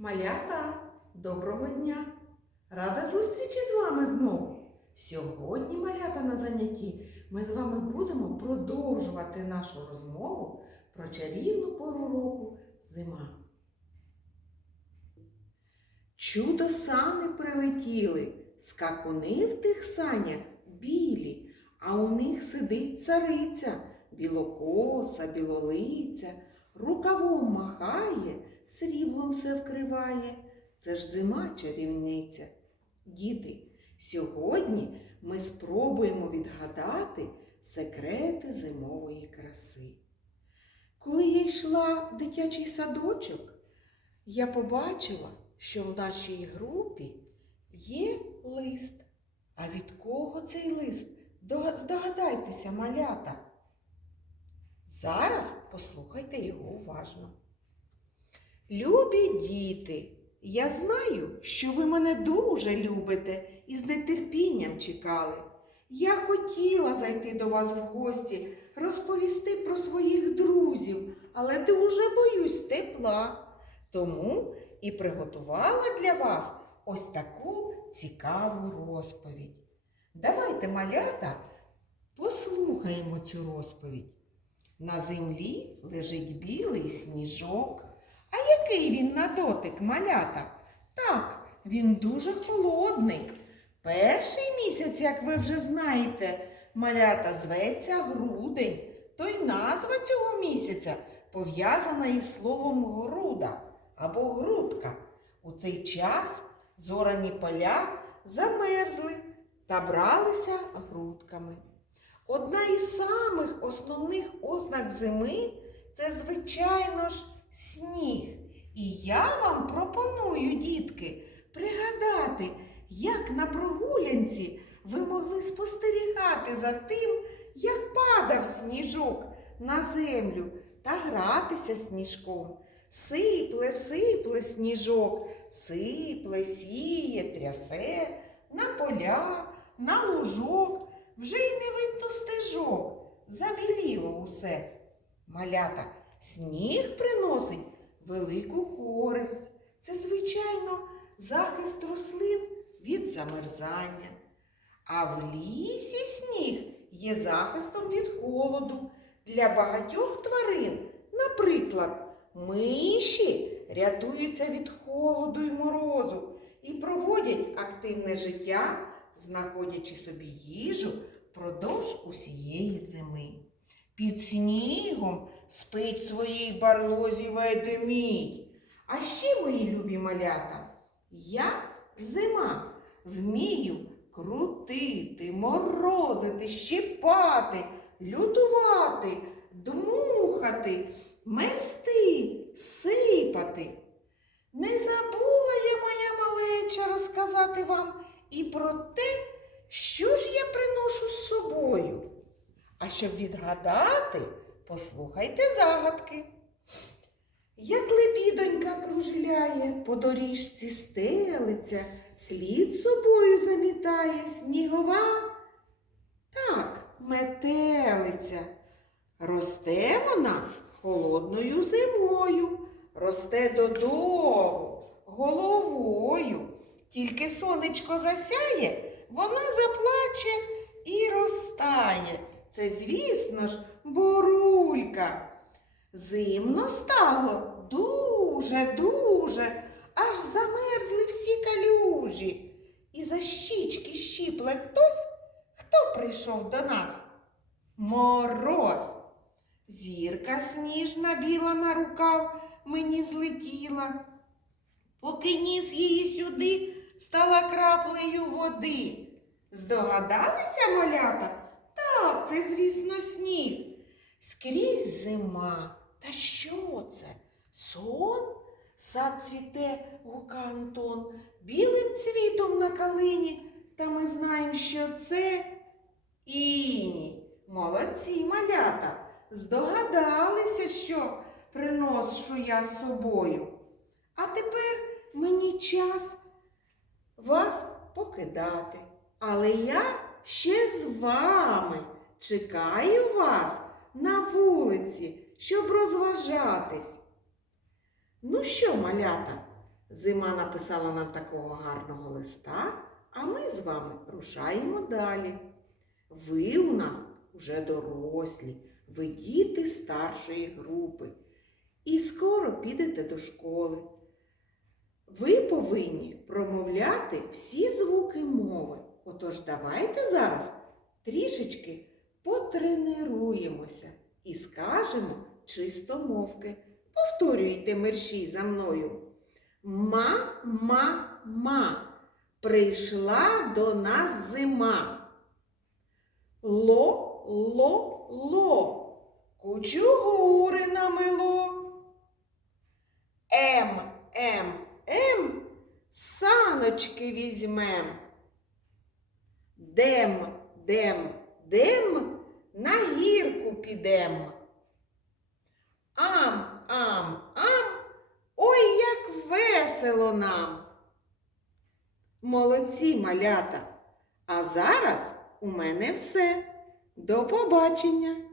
Малята, доброго дня! Рада зустрічі з вами знову. Сьогодні, малята, на занятті ми з вами будемо продовжувати нашу розмову про чарівну пору року зима. Чудо сани прилетіли, скакуни в тих санях білі, а у них сидить цариця, білокоса, білолиця, рукавом махає, сріблом все вкриває. Це ж зима чарівниця. Діти, сьогодні ми спробуємо відгадати секрети зимової краси. Коли я йшла в дитячий садочок, я побачила, що в нашій групі є лист. А від кого цей лист? Здогадайтеся, малята. Зараз послухайте його уважно. Любі діти, я знаю, що ви мене дуже любите і з нетерпінням чекали. Я хотіла зайти до вас в гості, розповісти про своїх друзів, але дуже боюсь тепла. Тому і приготувала для вас ось таку цікаву розповідь. Давайте, малята, послухаємо цю розповідь. На землі лежить білий сніжок. Який він на дотик, малята? Так, він дуже холодний. Перший місяць, як ви вже знаєте, малята зветься грудень, то й назва цього місяця пов'язана із словом груда або грудка. У цей час зорані поля замерзли та бралися грудками. Одна із самих основних ознак зими це, звичайно ж, сніг. І я вам пропоную, дітки, пригадати, як на прогулянці ви могли спостерігати за тим, як падав сніжок на землю та гратися сніжком. Сипле, сипле сніжок, сипле, сіє, трясе на поля, на лужок, вже й не видно стежок, забіліло усе. Малята, сніг приносить велику користь. Це, звичайно, захист рослин від замерзання. А в лісі сніг є захистом від холоду для багатьох тварин. Наприклад, миші рятуються від холоду й морозу і проводять активне життя, знаходячи собі їжу впродовж усієї зими. Під снігом спить своїй барлозі ведмідь. А ще, мої любі малята, я зима вмію крутити, морозити, щипати, лютувати, дмухати, мести, сипати. Не забула я, моя малеча, розказати вам і про те, що ж я приношу з собою. А щоб відгадати, послухайте загадки. Як лебідонька кружляє, по доріжці стелиться, слід собою замітає снігова. Так, метелиця. Росте вона холодною зимою, росте додолу, головою. Тільки сонечко засяє, вона заплаче і розтає. Це, звісно ж, борулька. Зимно стало дуже, дуже, аж замерзли всі калюжі. І за щічки щіпле хтось, хто прийшов до нас? Мороз. Зірка сніжна біла на рукав мені злетіла. Поки ніс її сюди, стала краплею води. Здогадалися, малята? Так, це, звісно, сніг. Скрізь зима. Та що це? Сон? Сад цвіте, гука Антон, білим цвітом на калині, та ми знаємо, що це іній. Молодці малята. Здогадалися, що приношу я з собою. А тепер мені час вас покидати. Але я ще з вами чекаю вас на вулиці, щоб розважатись. Ну що, малята, Зима написала нам такого гарного листа, а ми з вами рушаємо далі. Ви у нас уже дорослі, ви діти старшої групи. І скоро підете до школи. Ви повинні промовляти всі звуки мови. Отож, давайте зараз трішечки потренуємося і скажемо чистомовки. Повторюйте мерщій за мною. Ма-ма-ма. Прийшла до нас зима. Ло-ло-ло. Кучугури намило. Ем, ем, ем, саночки візьмем. Дем, дем, дем, на гірку підемо. Ам, ам, ам, ой, як весело нам. Молодці малята. А зараз у мене все. До побачення!